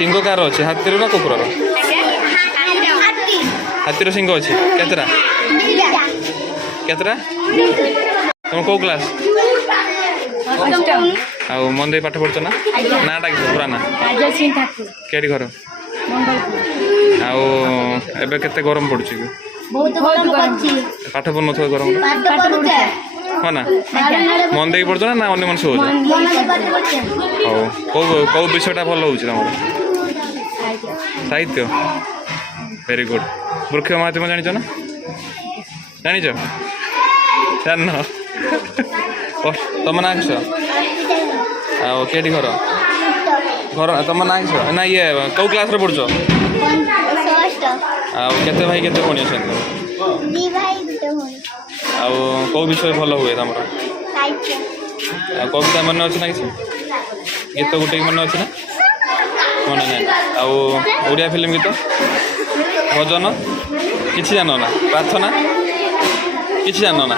Singh car अच्छे हाथी ना कुकुर हाथीर सिंह अच्छे केतरा केतरा तुम कौ क्लास आउ मन दे पाठ पढ़छ ना नाटा कि पूरा ना केडी घर आउ एबे केते गरम पड़ुछि पाठ पढ़ नथो गरम हाँ ना मन दे पढ़छ ना अन्य मन सो कौ विषयटा भल हो साहित्य वेरी गुड वृक्ष महात्म्य जानिछ ना जानिछ जान तुम ना किस केटी घर घर तुम ना किस ना ये कौ क्लास पढ़ुछ केते भाई केते भणी अछन कौ विषय भल हुए तुम कविता मन अच्छे ना कि गीत गोटे मन अच्छे ना मन ना आड़िया फिल्म गीत भजन कि जान ना प्रार्थना कि जान ना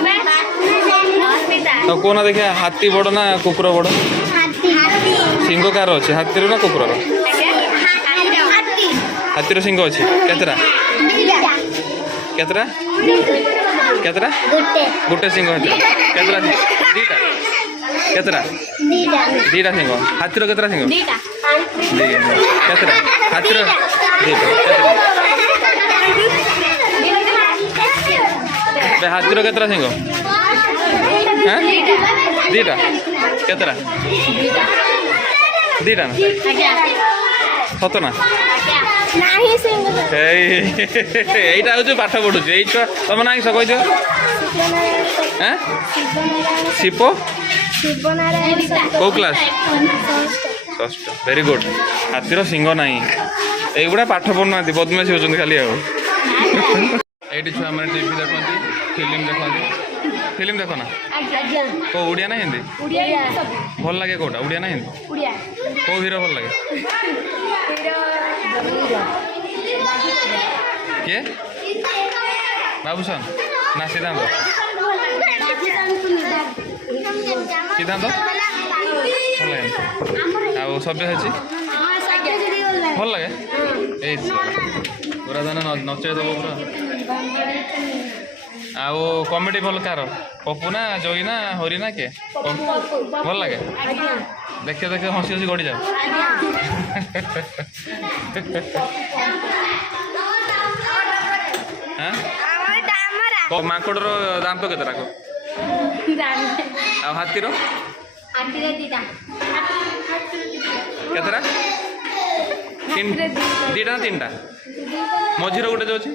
तो कौन देखिए हाथी बड़ ना कुकुर बड़ सिंह कार अच्छे हाथीर ना कुकुर हाथीर सिंह अच्छे केतरा केतरा केतरा गोटे सिंह केतरा दीटा केतरा दीटा सिंह हाथीर केतरा सिंह केतरा हाथीर हाथीर केतरा सिंह हाँ दीटा केतरा दीटा ना सत ना এইটা হচ্ছে পাঠ পড়ুছি এই ছুয়া তোমার না কইছ হ্যাঁ শিপ কৌ ক্লাস ষষ্ঠ ভেরি গুড হাতির সিংহ নাই এইগুড়া পাঠ পড়ুনাহাନ୍ତି বদମାସି হচ্ছেন খালি ଆଉ এইটি ছুয়া মানে টিভি দেখନ୍ତି ফিল্ম দেখନ୍ତି फिल्म देख ना को उड़िया ना हिंदी भल लगे कौटा उड़िया ना हिंदी कौ हीरो भल लगे किए बाबूसन ना सिद्धांत सिद्धांत भल लगे आ सभ्यसाची भल लगे पूरा जाने नचे दब पूरा आउ कमेडी भल कार पप्पू ना जोई ना हरी ना के भल लगे देखे देखे हसी हसी गड़ी जाओ माकड़ दांत केतरा को हाथीर केतरा दीटा तीन टा मझीर गोटे जो अच्छी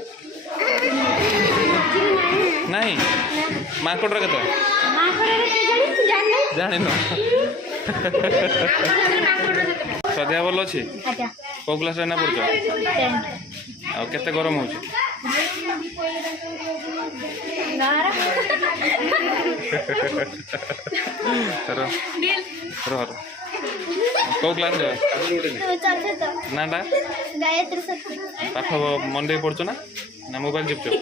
नहीं माकड़ केते जानी न सद्या भल अच्छी कौ क्लास ना पढ़ुच केते गरम हो कौ क्लास नाटा पाठ मन दे पढ़ुच ना मोबाइल चिपच